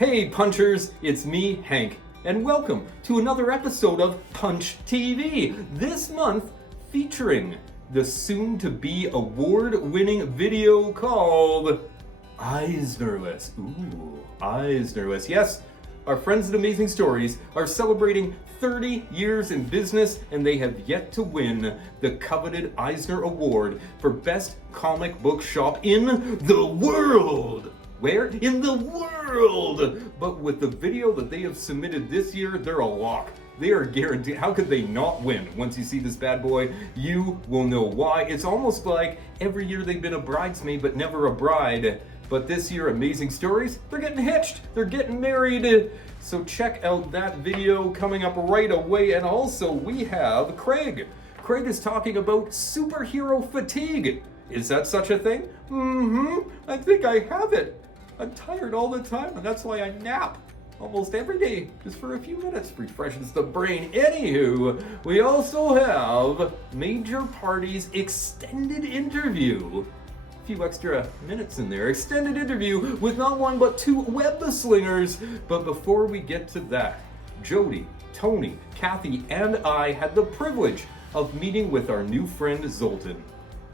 Hey punchers, it's me, Hank, and welcome to another episode of Punch TV. This month featuring the soon-to-be award-winning video called Eisnerless. Ooh, Eisnerless. Yes, our friends at Amazing Stories are celebrating 30 years in business, and they have yet to win the coveted Eisner Award for Best Comic Book Shop in the world. Where? In the world! But with the video that they have submitted this year, they're a lock. They are guaranteed. How could they not win? Once you see this bad boy, you will know why. It's almost like every year they've been a bridesmaid, but never a bride. But this year, Amazing Stories, they're getting hitched. They're getting married. So check out that video coming up right away. And also, we have Craig. Craig is talking about superhero fatigue. Is that such a thing? I think I have it. I'm tired all the time, and that's why I nap almost every day, just for a few minutes, refreshes the brain. Anywho, we also have Major Party's extended interview. A few extra minutes in there. Extended interview with not one but two web slingers. But before we get to that, Jody, Tony, Kathy, and I had the privilege of meeting with our new friend Zoltan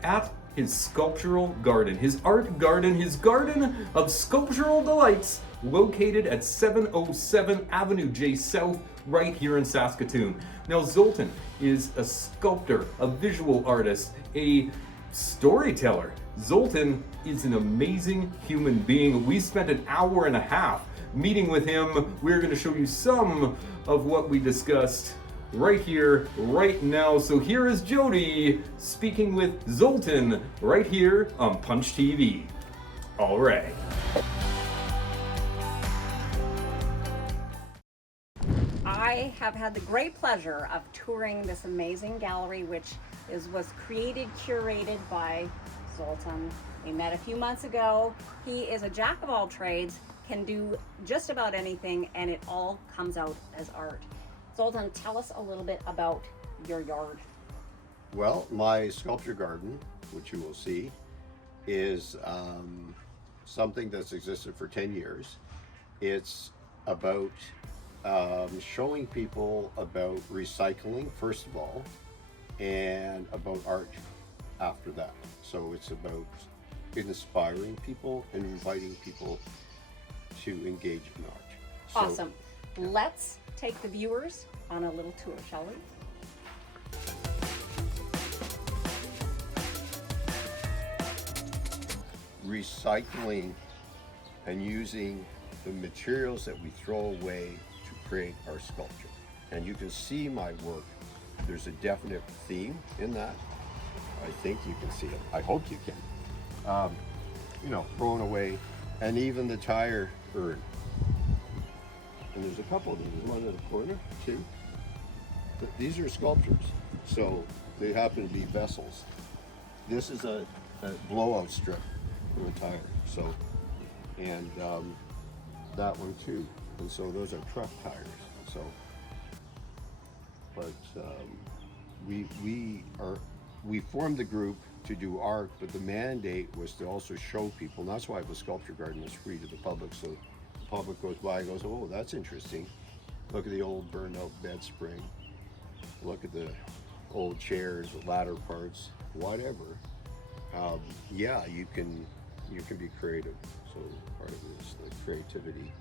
at his sculptural garden, his art garden, his garden of sculptural delights, located at 707 Avenue J South, right here in Saskatoon. Now, Zoltan is a sculptor, a visual artist, a storyteller. Zoltan is an amazing human being. We spent an hour and a half meeting with him. We're going to show you some of what we discussed right here, right now. So here is Jody speaking with Zoltan right here on Punch TV. All right. I have had the great pleasure of touring this amazing gallery, which was created, curated by Zoltan. We met a few months ago. He is a jack of all trades, can do just about anything, and it all comes out as art. Zoltan, tell us a little bit about your yard. Well, my sculpture garden, which you will see, is something that's existed for 10 years. It's about showing people about recycling, first of all, and about art after that. So it's about inspiring people and inviting people to engage in art. Awesome. Let's take the viewers on a little tour, shall we? Recycling and using the materials that we throw away to create our sculpture. And you can see my work. There's a definite theme in that. I think you can see it. I hope you can. Throwing away, and even the tire urn. And there's a couple of them. There's one in the corner, too. These are sculptures, so they happen to be vessels. This is a blowout strip from a tire, so, and that one too. And so those are truck tires. So, but we formed the group to do art, but the mandate was to also show people, and that's why the sculpture garden is free to the public. So the public goes by and goes, oh, that's interesting. Look at the old burned out bed spring. Look at the old chairs, the ladder parts, whatever. Yeah, you can be creative. So part of it is the creativity.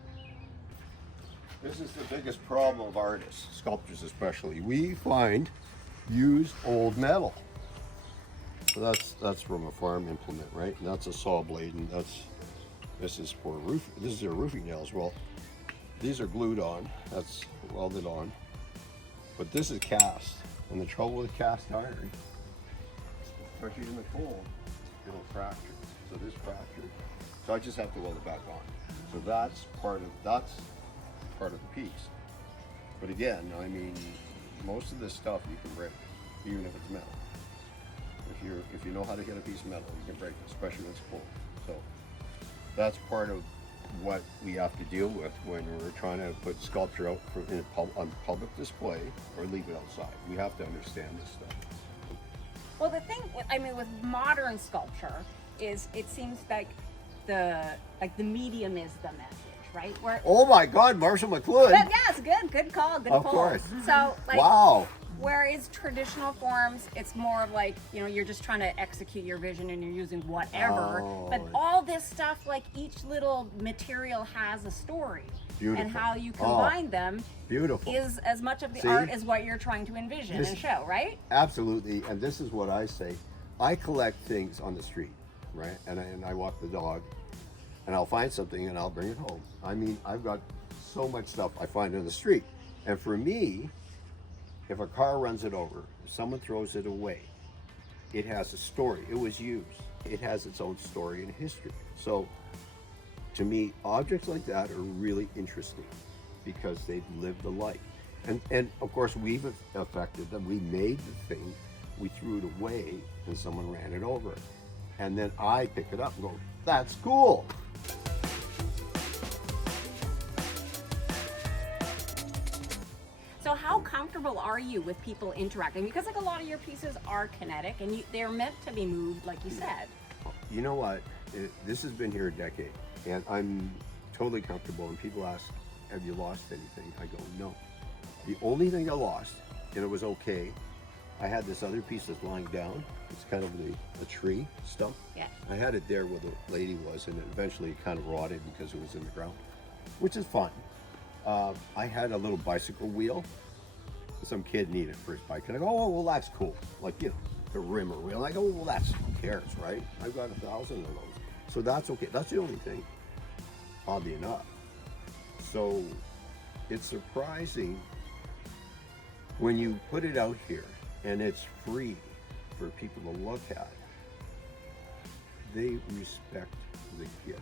This is the biggest problem of artists, sculptors especially. We find used old metal. So that's from a farm implement, right? And that's a saw blade, and this is for roof. This is their roofing nails. Well, these are glued on. That's welded on. But this is cast, and the trouble with cast iron, especially in the cold, it'll fracture. So this fractured. So I just have to weld it back on. So that's part of the piece. But again, I mean, most of this stuff you can break, even if it's metal. If you know how to hit a piece of metal, you can break it, especially when it's cold. So that's part of what we have to deal with when we're trying to put sculpture out on public display or leave it outside. We have to understand this stuff. Well, the thing, with modern sculpture is it seems like the medium is the message, right? Where, Oh my God, Marshall McLuhan. but yes, good call, good Of pull. course. So, like, Wow. whereas traditional forms, it's more of like, you know, you're just trying to execute your vision and you're using whatever. Oh. But all this stuff, like each little material has a story. Beautiful. And how you Oh. combine them Beautiful. is as much of the See? art as what you're trying to envision This- and show, right? Absolutely, and this is what I say. I collect things on the street, right? And I walk the dog, and I'll find something and I'll bring it home. I mean, I've got so much stuff I find on the street. And for me, if a car runs it over, if someone throws it away, it has a story. It was used. It has its own story and history. So to me, objects like that are really interesting because they've lived a life. And of course, we've affected them. We made the thing, we threw it away, and someone ran it over. And then I pick it up and go, that's cool. So how comfortable are you with people interacting? Because like a lot of your pieces are kinetic and they're meant to be moved, like you said. You know what? This has been here a decade, and I'm totally comfortable. And people ask, have you lost anything? I go, no. The only thing I lost, and it was okay, I had this other piece that's lying down. It's kind of a tree stump. Yeah. I had it there where the lady was, and eventually it kind of rotted because it was in the ground, which is fun. I had a little bicycle wheel. Some kid needed for his bike, and I go, oh, well, that's cool. Like, you know, the rimmer wheel. I go, well, that's, who cares, right? I've got 1,000 of those. So that's okay. That's the only thing, oddly enough. So it's surprising when you put it out here and it's free for people to look at. They respect the gift.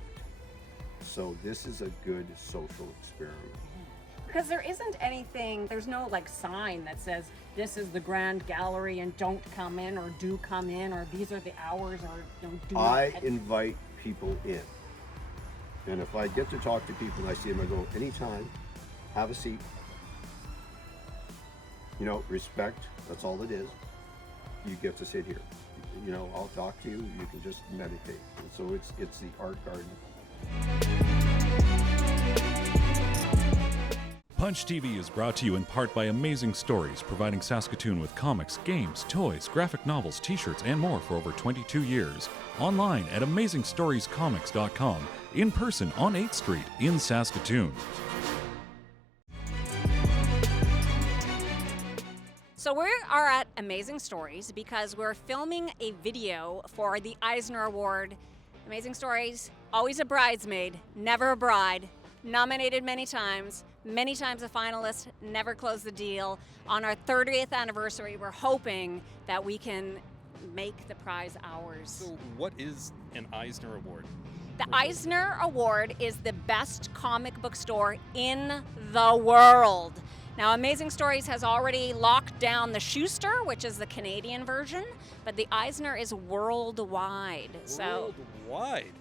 So this is a good social experiment. Because there isn't anything, there's no like sign that says this is the grand gallery and don't come in or do come in or these are the hours or you know, do I not. invite people in. And if I get to talk to people and I see them, I go, anytime, have a seat. You know, respect, that's all it is. You get to sit here. You know, I'll talk to you, you can just meditate. And so it's the art garden. Punch TV is brought to you in part by Amazing Stories, providing Saskatoon with comics, games, toys, graphic novels, t-shirts, and more for over 22 years. Online at AmazingStoriesComics.com. In person on 8th Street in Saskatoon. So we are at Amazing Stories because we're filming a video for the Eisner Award. Amazing Stories, always a bridesmaid, never a bride. Nominated many times a finalist, never closed the deal. On our 30th anniversary, we're hoping that we can make the prize ours. So, what is an Eisner Award? The Eisner Award is the best comic book store in the world. Now, Amazing Stories has already locked down the Schuster, which is the Canadian version, but the Eisner is worldwide. So Worldwide?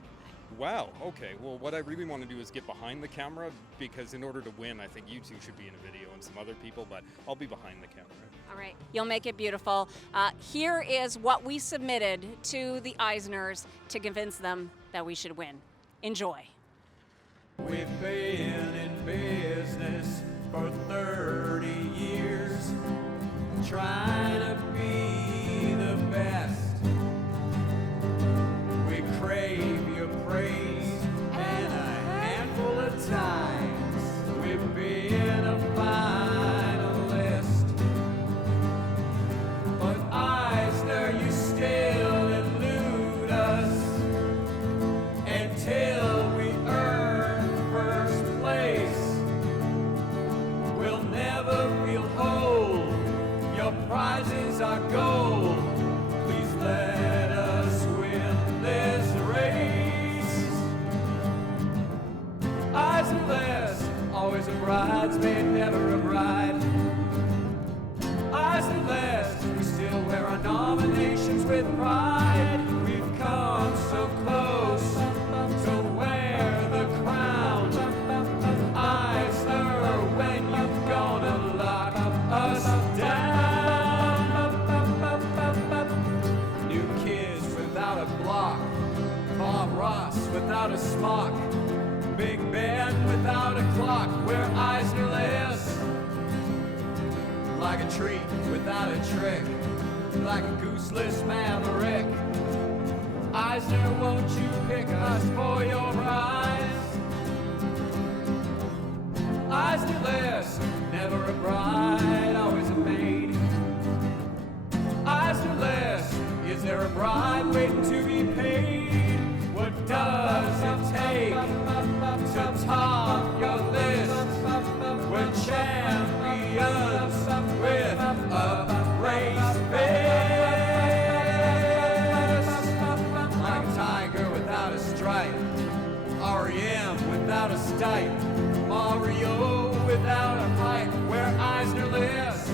Wow, okay. Well, what I really want to do is get behind the camera because in order to win, I think you two should be in a video and some other people, but I'll be behind the camera. all right, you'll make it beautiful. Here is what we submitted to the Eisners to convince them that we should win. Enjoy. We've been in business for 30 years, trying to be the best. We crave your praise, and a handful of times we've been a finalist. But Eisner, you still elude us until we earn first place. We'll never feel whole. Your prizes are gold. Please let us win this race. Eyes and less, always a bridesmaid, never a bride. Eyes and less, we still wear our nominations with pride. We've come so close to wear the crown. Eisner, when you gonna lock us down? New kids without a block, Bob Ross without a smock. Big Ben without a clock where Eisner lives. Like a treat without a trick, like a gooseless maverick. Eisner, won't you pick us for your prize? Eisner lives, never a bride, always a maid. Eisner lives, is there a bride waiting to be paid? What does it take to top your list? We're champions with a raised fist. Like a tiger without a stripe, REM without a stipe, Mario without a pipe, where Eisner lives.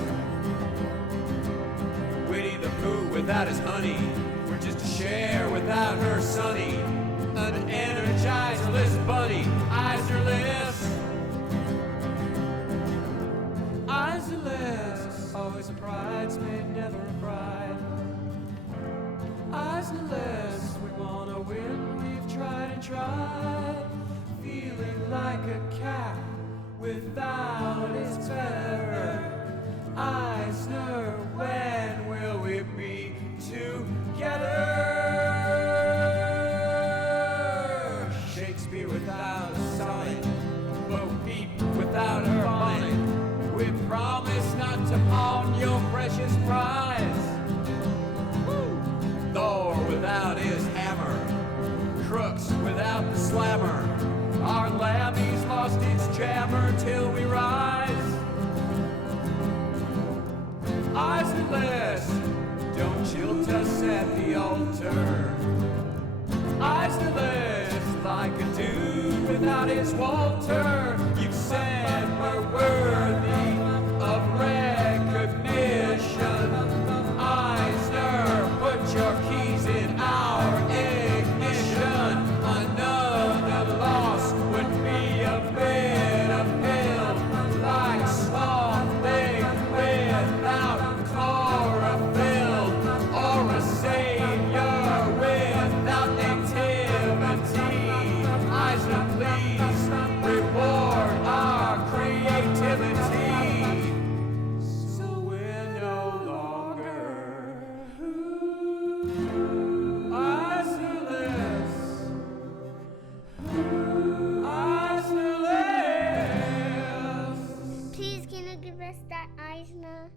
Winnie the Pooh without his honey, we're just a share without her sonny. An energized bunny, Eisner lives. Eisner lives, always a bridesmaid, never a bride. Eisner lives, we wanna win, we've tried and tried. Feeling like a cat without its terror. Eisner, when will we be together? Shakespeare without a sonnet, Bo Peep without her bonnet. We promise not to pawn your precious prize. Woo! Thor without his hammer, Crooks without the slammer. Our lammy's lost its jammer till we rise. Eisner lives, don't jilt us at the altar. Eisner lives like a dude without his Walter. You've said we're worthy of recognition. Eisner, put your keys in our ignition. Another loss would be a bitter pill, like sloth leg without chlorophyll, or a savior without nativity. Eisner, please reward our creativity, so we're no longer Eisner lives. Eisner lives. Please, can you give us that Eisner?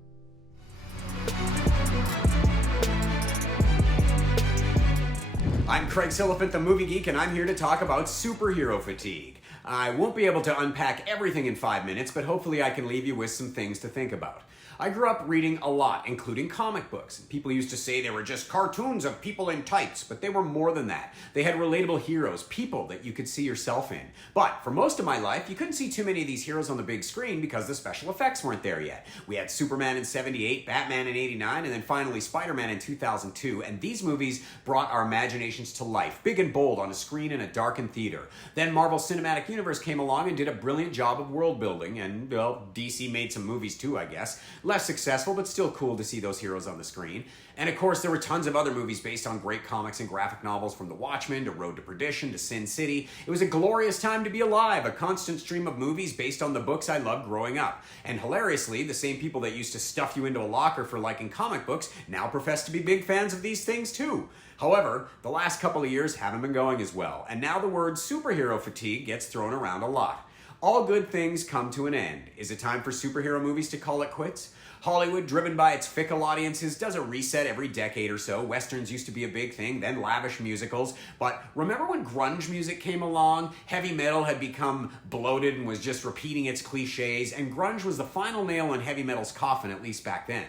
I'm Craig Silliphant, the Movie Geek, and I'm here to talk about superhero fatigue. I won't be able to unpack everything in 5 minutes, but hopefully I can leave you with some things to think about. I grew up reading a lot, including comic books. People used to say they were just cartoons of people in tights, but they were more than that. They had relatable heroes, people that you could see yourself in. But for most of my life, you couldn't see too many of these heroes on the big screen because the special effects weren't there yet. We had Superman in '78, Batman in '89, and then finally Spider-Man in 2002, and these movies brought our imaginations to life, big and bold on a screen in a darkened theater. Then Marvel Cinematic Universe came along and did a brilliant job of world building, and, well, DC made some movies too, I guess. Less successful, but still cool to see those heroes on the screen. And of course, there were tons of other movies based on great comics and graphic novels, from The Watchmen to Road to Perdition to Sin City. It was a glorious time to be alive, a constant stream of movies based on the books I loved growing up. And hilariously, the same people that used to stuff you into a locker for liking comic books now profess to be big fans of these things too. However, the last couple of years haven't been going as well, and now the word superhero fatigue gets thrown around a lot. All good things come to an end. Is it time for superhero movies to call it quits? Hollywood, driven by its fickle audiences, does a reset every decade or so. Westerns used to be a big thing, then lavish musicals. But remember when grunge music came along? Heavy metal had become bloated and was just repeating its cliches, and grunge was the final nail in heavy metal's coffin, at least back then.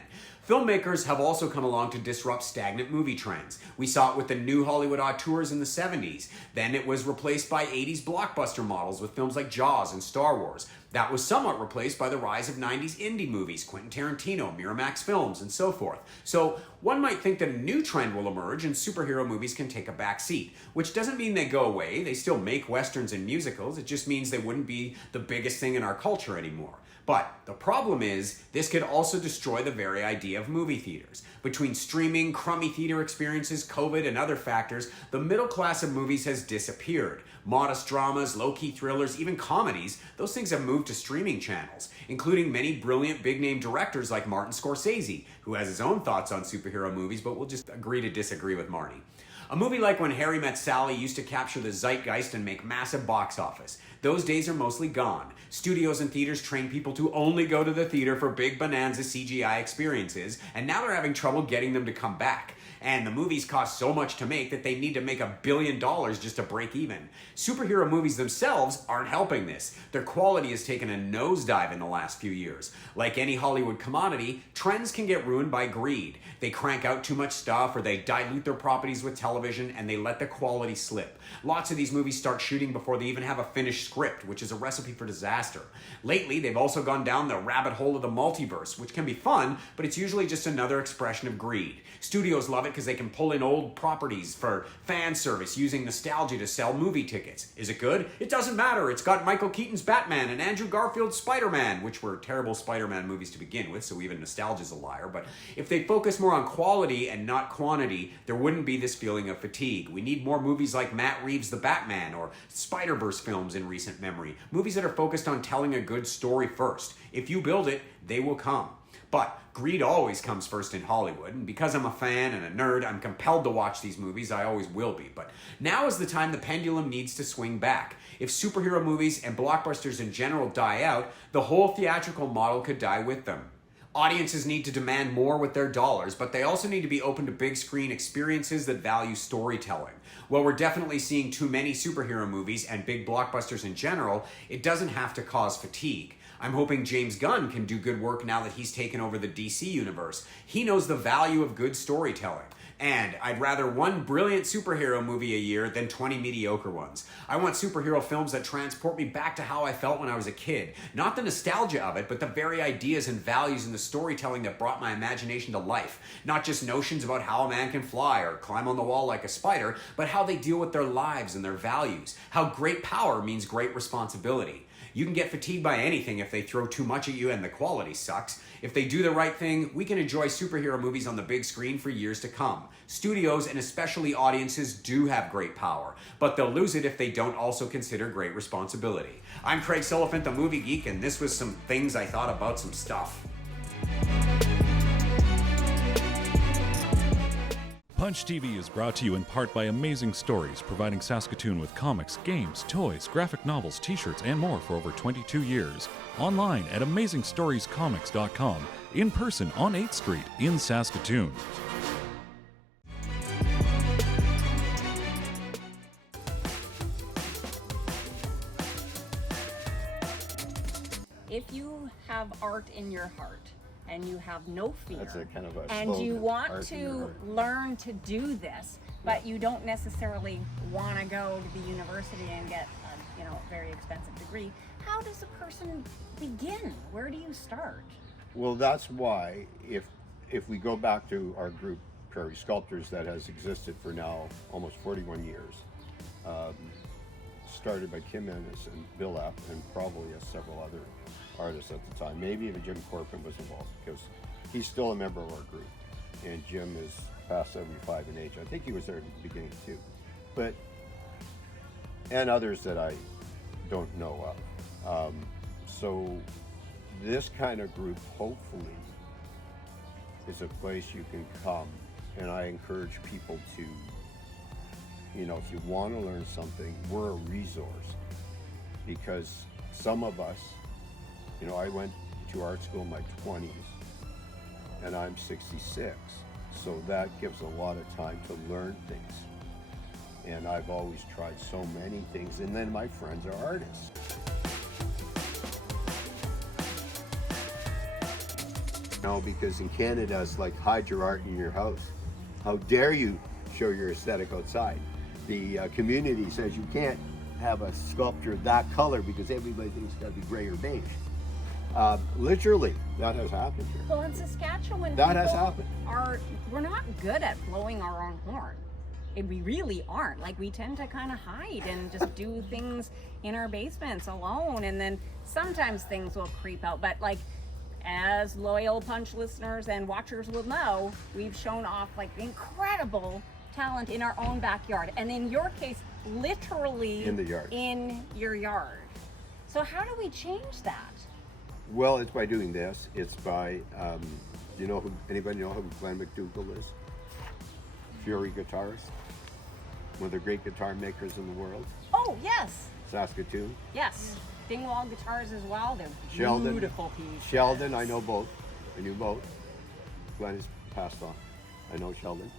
Filmmakers have also come along to disrupt stagnant movie trends. We saw it with the new Hollywood auteurs in the 70s. Then it was replaced by 80s blockbuster models with films like Jaws and Star Wars. That was somewhat replaced by the rise of 90s indie movies, Quentin Tarantino, Miramax Films, and so forth. So one might think that a new trend will emerge and superhero movies can take a back seat, which doesn't mean they go away. They still make westerns and musicals. It just means they wouldn't be the biggest thing in our culture anymore. But the problem is, this could also destroy the very idea of movie theaters. Between streaming, crummy theater experiences, COVID, and other factors, the middle class of movies has disappeared. Modest dramas, low-key thrillers, even comedies, those things have moved to streaming channels, including many brilliant big-name directors like Martin Scorsese, who has his own thoughts on superhero movies, but we'll just agree to disagree with Marty. A movie like When Harry Met Sally used to capture the zeitgeist and make massive box office. Those days are mostly gone. Studios and theaters train people to only go to the theater for big bonanza CGI experiences, and now they're having trouble getting them to come back. And the movies cost so much to make that they need to make $1 billion just to break even. Superhero movies themselves aren't helping this. Their quality has taken a nosedive in the last few years. Like any Hollywood commodity, trends can get ruined by greed. They crank out too much stuff, or they dilute their properties with television, and they let the quality slip. Lots of these movies start shooting before they even have a finished script, which is a recipe for disaster. Lately, they've also gone down the rabbit hole of the multiverse, which can be fun, but it's usually just another expression of greed. Studios love it because they can pull in old properties for fan service using nostalgia to sell movie tickets. Is it good? It doesn't matter. It's got Michael Keaton's Batman and Andrew Garfield's Spider-Man, which were terrible Spider-Man movies to begin with, so even nostalgia's a liar. But if they focus more on quality and not quantity, there wouldn't be this feeling of fatigue. We need more movies like Matt Reeves' The Batman or Spider-Verse films in recent memory. Movies that are focused on telling a good story first. If you build it, they will come. But greed always comes first in Hollywood, and because I'm a fan and a nerd, I'm compelled to watch these movies. I always will be. But now is the time the pendulum needs to swing back. If superhero movies and blockbusters in general die out, the whole theatrical model could die with them. Audiences need to demand more with their dollars, but they also need to be open to big screen experiences that value storytelling. While we're definitely seeing too many superhero movies and big blockbusters in general, it doesn't have to cause fatigue. I'm hoping James Gunn can do good work now that he's taken over the DC universe. He knows the value of good storytelling. And I'd rather one brilliant superhero movie a year than 20 mediocre ones. I want superhero films that transport me back to how I felt when I was a kid. Not the nostalgia of it, but the very ideas and values in the storytelling that brought my imagination to life. Not just notions about how a man can fly or climb on the wall like a spider, but how they deal with their lives and their values. How great power means great responsibility. You can get fatigued by anything if they throw too much at you and the quality sucks. If they do the right thing, we can enjoy superhero movies on the big screen for years to come. Studios and especially audiences do have great power, but they'll lose it if they don't also consider great responsibility. I'm Craig Silliphant, the Movie Geek, and this was some things I thought about some stuff. Punch TV is brought to you in part by Amazing Stories, providing Saskatoon with comics, games, toys, graphic novels, t-shirts, and more for over 22 years. Online at AmazingStoriesComics.com, in person on 8th Street in Saskatoon. If you have art in your heart and you have no fear, That's a kind of a and you slogan, want art in your to heart. learn to do this, but you don't necessarily want to go to the university and get a very expensive degree, how does a person begin? Where do you start? Well, that's why if we go back to our group, Prairie Sculptors, that has existed for now almost 41 years, started by Kim Ennis and Bill Epp and probably several other artists at the time. Maybe even Jim Corcoran was involved because he's still a member of our group, and Jim is past 75 in age. I think he was there at the beginning too, and others that I don't know of. So this kind of group hopefully is a place you can come, and I encourage people to, if you want to learn something, we're a resource, because some of us, I went to art school in my 20s and I'm 66, so that gives a lot of time to learn things, and I've always tried so many things, and then my friends are artists. Because in Canada it's like, hide your art in your house. How dare you show your aesthetic outside? The community says you can't have a sculpture that color because everybody thinks it's got to be gray or beige. Literally, that has happened here. Well, in Saskatchewan, That has people happened. we're not good at blowing our own horn. We really aren't. Like, we tend to kind of hide and just do things in our basements alone, and then sometimes things will creep out. But as loyal Punch listeners and watchers will know, we've shown off incredible talent in our own backyard, and in your case, literally In the yard. in your yard. So how do we change that? Well, it's by doing this. It's by, do you know anybody know who Glenn McDougall is? Fury Guitarist, one of the great guitar makers in the world. Oh, yes. Saskatoon. Yes. Dingwall guitars as well. They're Sheldon. beautiful pieces. Sheldon, I know both. I knew both. Glenn has passed on. I know Sheldon.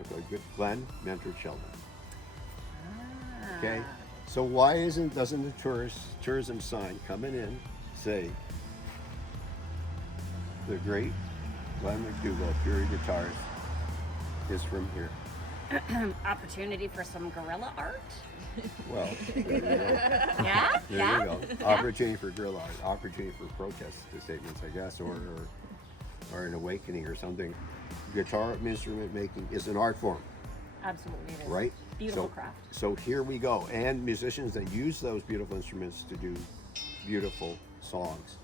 Okay, good. Glenn mentored Sheldon. Okay. So why doesn't the tourism sign coming in say the great Glenn McDougall, Fury Guitarist, is from here? Opportunity for some guerrilla art. Well, there you go. Yeah, There yeah. you go. Opportunity for guerrilla art, opportunity for protest statements, I guess, or an awakening or something. Guitar instrument making is an art form, Absolutely, it is. right? Beautiful craft. So here we go. And musicians that use those beautiful instruments to do beautiful songs.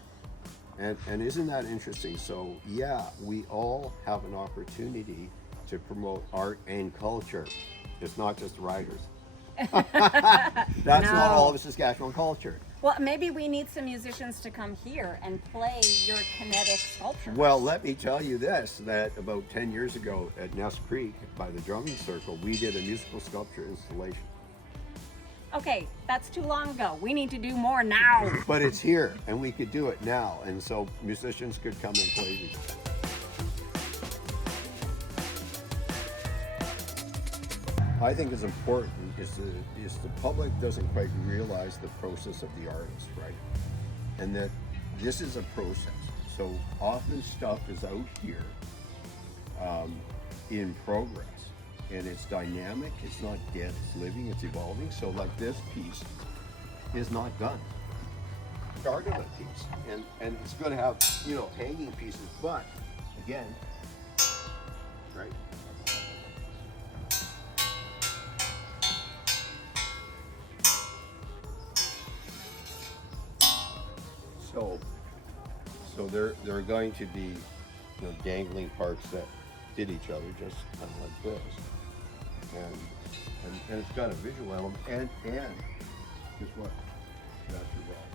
And isn't that interesting? So yeah, we all have an opportunity to promote art and culture. It's not just writers. That's not all of Saskatchewan culture. Well, maybe we need some musicians to come here and play your kinetic sculptures. Well, let me tell you this, that about 10 years ago at Nest Creek by the Drumming Circle, we did a musical sculpture installation. Okay, that's too long ago. We need to do more now. But it's here, and we could do it now, and so musicians could come and play these. I think is important is the public doesn't quite realize the process of the artist, right? And that this is a process. So often stuff is out here in progress, and it's dynamic, it's not dead, it's living, it's evolving. So like this piece is not done. Started a piece, and it's going to have, you know, hanging pieces, but again, right? So there are going to be, you know, dangling parts that hit each other, just kind of like this, and it's got a visual element, and guess what? That's your ball.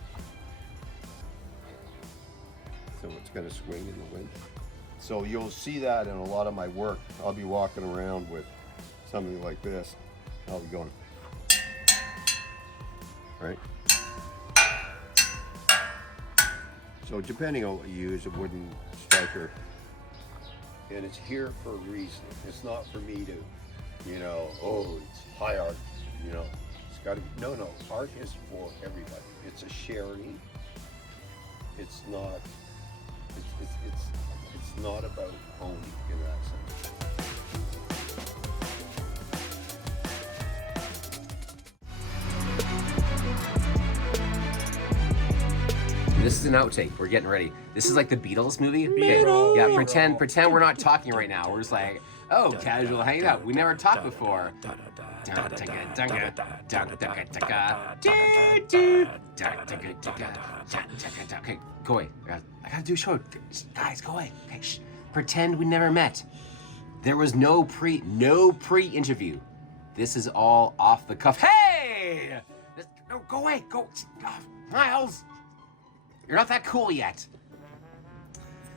So it's going to swing in the wind. So you'll see that in a lot of my work. I'll be walking around with something like this. I'll be going, right? So depending on what you use, a wooden striker, and it's here for a reason. It's not for me to, you know, oh, it's high art, you know. It's got to be, no, art is for everybody. It's a sharing. It's not, it's not about owning in that sense. This is an outtake. We're getting ready. This is like the Beatles movie. Okay. Yeah, pretend we're not talking right now. We're just like, oh, casual hangout. We never talked before. Okay, go away. I gotta do a show. Guys, go away. Okay, shh. Pretend we never met. There was no pre-interview. This is all off the cuff. Hey! No, go away. Go. Miles. You're not that cool yet.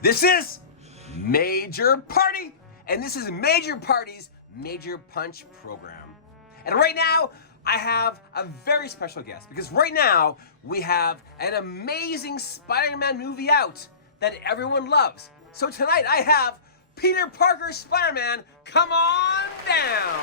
This is Major Party, and this is Major Party's Major Punch program. And right now, I have a very special guest, because right now, we have an amazing Spider-Man movie out that everyone loves. So tonight, I have Peter Parker's Spider-Man. Come on down.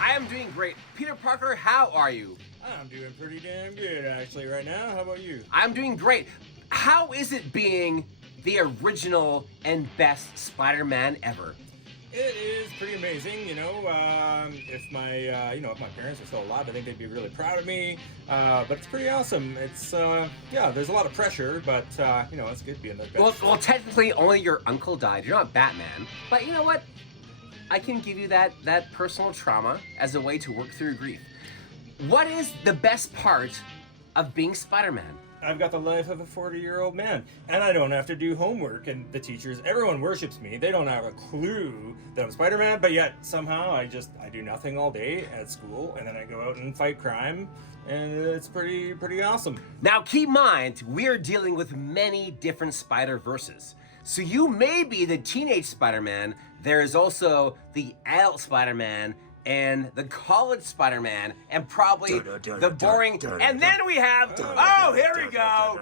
I am doing great. Peter Parker, how are you? I'm doing pretty damn good, actually, right now. How about you? I'm doing great. How is it being the original and best Spider-Man ever? It is pretty amazing, you know. If my, if my parents are still alive, I think they'd be really proud of me. But it's pretty awesome. It's, there's a lot of pressure, but it's good being the best. Well, technically, only your uncle died. You're not Batman. But you know what? I can give you that personal trauma as a way to work through grief. What is the best part of being Spider-Man? I've got the life of a 40-year-old man, and I don't have to do homework, and the teachers, everyone worships me. They don't have a clue that I'm Spider-Man, but yet somehow I do nothing all day at school, and then I go out and fight crime, and it's pretty awesome. Now keep in mind, we're dealing with many different Spider-Verses. So you may be the teenage Spider-Man, there is also the adult Spider-Man, and the college Spider-Man, and probably the boring, and then we have, oh, here we go!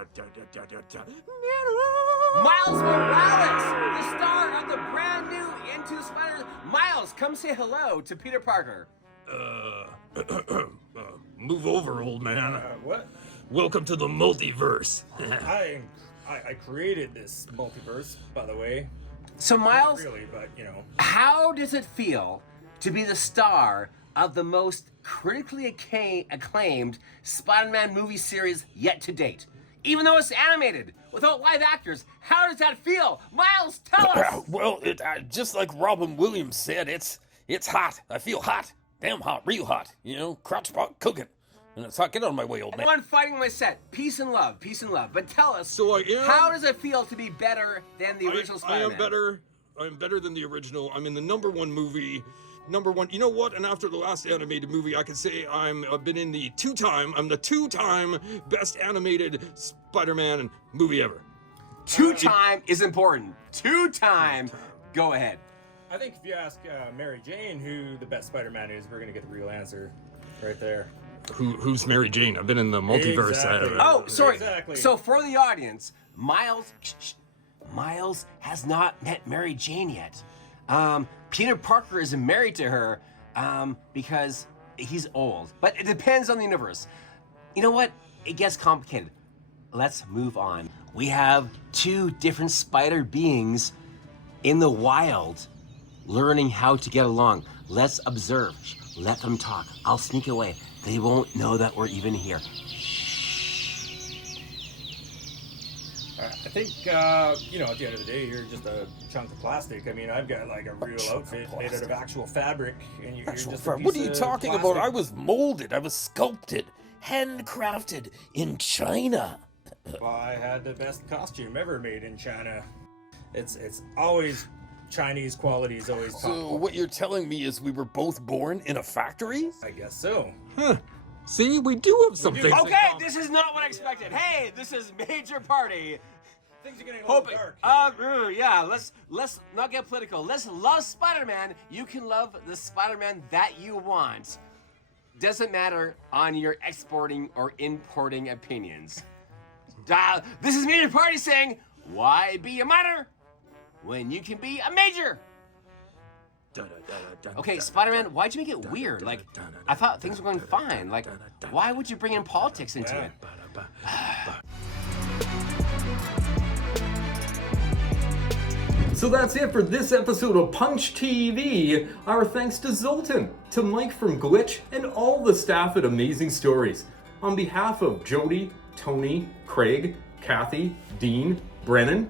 Miles Morales, the star of the brand new Into the Spider. Miles, come say hello to Peter Parker. Move over, old man. What? Welcome to the multiverse. I created this multiverse, by the way. So Miles, Not really, but you know. how does it feel to be the star of the most critically acclaimed Spider-Man movie series yet to date? Even though it's animated, without live actors, how does that feel? Miles, tell us! Well, just like Robin Williams said, it's hot. I feel hot. Damn hot, real hot. You know, crotch pot cooking. And it's hot. Get out of my way, old man. Everyone fighting my set. Peace and love, peace and love. But tell us, So I am- how does it feel to be better than the original I Spider-Man? am better. I'm better than the original. I'm in the #1 movie. #1. You know what? And after the last animated movie, I can say I've been in the I'm the two-time best animated Spider-Man movie ever. Two-time is important. Two-time. Go ahead. I think if you ask Mary Jane who the best Spider-Man is, we're gonna get the real answer right there. Who's Mary Jane? I've been in the multiverse. Exactly. Oh, sorry. Exactly. So for the audience, Miles has not met Mary Jane yet. Peter Parker isn't married to her because he's old. But it depends on the universe. You know what? It gets complicated. Let's move on. We have two different spider beings in the wild learning how to get along. Let's observe. Let them talk. I'll sneak away. They won't know that we're even here. I think, you know, at the end of the day, you're just a chunk of plastic. I mean, I've got like a real outfit made out of actual fabric, and you're just a piece What are you of talking plastic. about? I was molded. I was sculpted, handcrafted in China. Well, I had the best costume ever made in China. It's always Chinese quality is always top. So what you're telling me is we were both born in a factory? I guess so. Huh. See, we do have some things. Okay, this is not what I expected. Hey, this is Major Party. Things are getting a little Hoping. dark. Yeah, let's not get political. Let's love Spider-Man. You can love the Spider-Man that you want. Doesn't matter on your exporting or importing opinions. This is Major Party saying, why be a minor when you can be a major? Okay, Spider-Man, why'd you make it weird? Like, I thought things were going fine. Like, why would you bring in politics into it? So that's it for this episode of Punch TV. Our thanks to Zoltan, to Mike from Glitch, and all the staff at Amazing Stories. On behalf of Jody, Tony, Craig, Kathy, Dean, Brennan,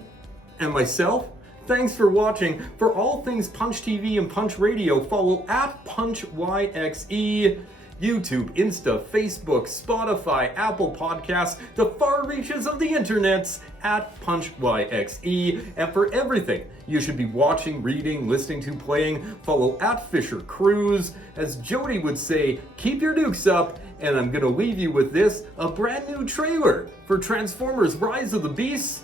and myself, thanks for watching. For all things Punch TV and Punch Radio, follow at PunchYXE. YouTube, Insta, Facebook, Spotify, Apple Podcasts, the far reaches of the internets at PunchYXE. And for everything you should be watching, reading, listening to, playing, follow at Fisher Cruise. As Jody would say, keep your dukes up. And I'm gonna leave you with this, a brand new trailer for Transformers Rise of the Beasts,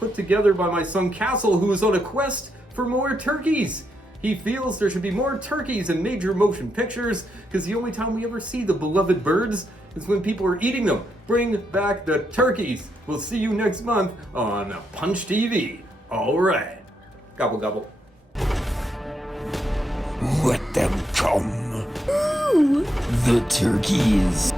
put together by my son Castle, who is on a quest for more turkeys. He feels there should be more turkeys in major motion pictures, because the only time we ever see the beloved birds is when people are eating them. Bring back the turkeys. We'll see you next month on Punch TV. All right. Gobble, gobble. Let them come. The turkeys.